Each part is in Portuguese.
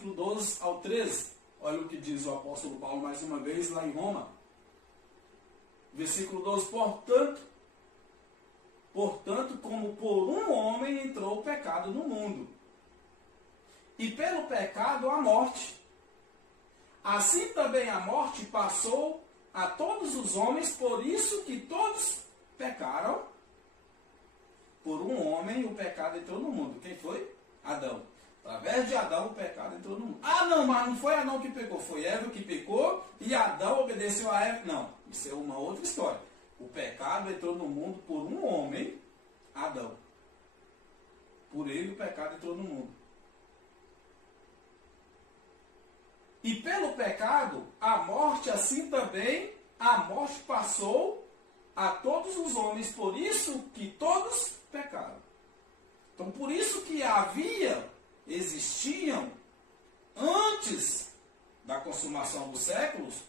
versículo 12 ao 13. Olha o que diz o apóstolo Paulo mais uma vez lá em Roma. Versículo 12. Portanto, como por um homem entrou o pecado no mundo, e pelo pecado a morte, assim também a morte passou a todos os homens, por isso que todos pecaram. Por um homem o pecado entrou no mundo. Quem foi? Adão. Através de Adão o pecado entrou no mundo. Ah, não, mas não foi Adão que pecou, foi Eva que pecou e Adão obedeceu a Eva. Não, isso é uma outra história. O pecado entrou no mundo por um homem, Adão. Por ele o pecado entrou no mundo. E pelo pecado, a morte, assim também, a morte passou a todos os homens, por isso que todos pecaram. Então, por isso que existiam, antes da consumação dos séculos,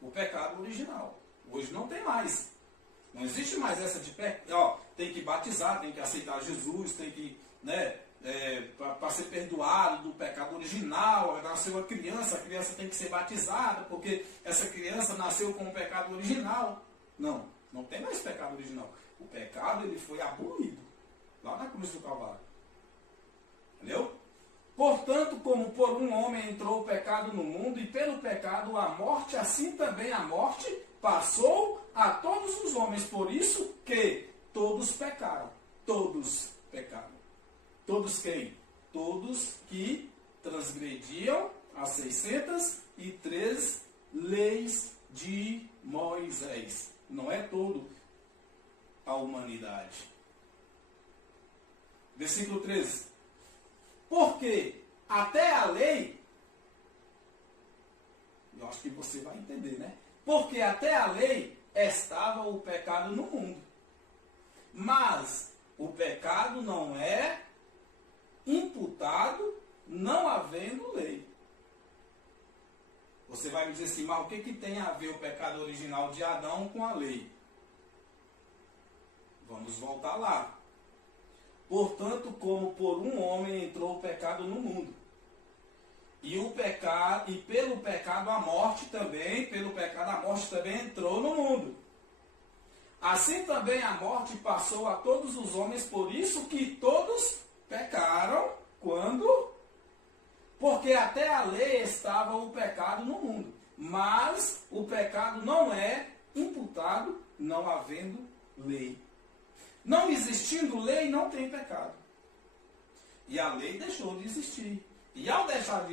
o pecado original. Hoje não tem mais. Não existe mais essa de tem que batizar, tem que aceitar Jesus, tem que, para ser perdoado do pecado original, nasceu a criança tem que ser batizada, porque essa criança nasceu com o pecado original. Não, não tem mais pecado original. O pecado ele foi abolido lá na cruz do Calvário. Entendeu? Portanto, como por um homem entrou o pecado no mundo, e pelo pecado a morte, assim também a morte passou a todos os homens. Por isso que todos pecaram. Todos pecaram. Todos quem? Todos que transgrediam as 603 leis de Moisés. Não é todo a humanidade. Versículo 13. Porque até a lei, eu acho que você vai entender, né? Porque até a lei estava o pecado no mundo. Mas o pecado não é imputado não havendo lei. Você vai me dizer assim, mas o que tem a ver o pecado original de Adão com a lei? Vamos voltar lá. Portanto, como por um homem entrou o pecado no mundo, e pelo pecado a morte também, entrou no mundo. Assim também a morte passou a todos os homens, por isso que todos pecaram, porque até a lei estava o pecado no mundo, mas o pecado não é imputado não havendo lei. Não existindo lei, não tem pecado. E a lei deixou de existir. E ao deixar de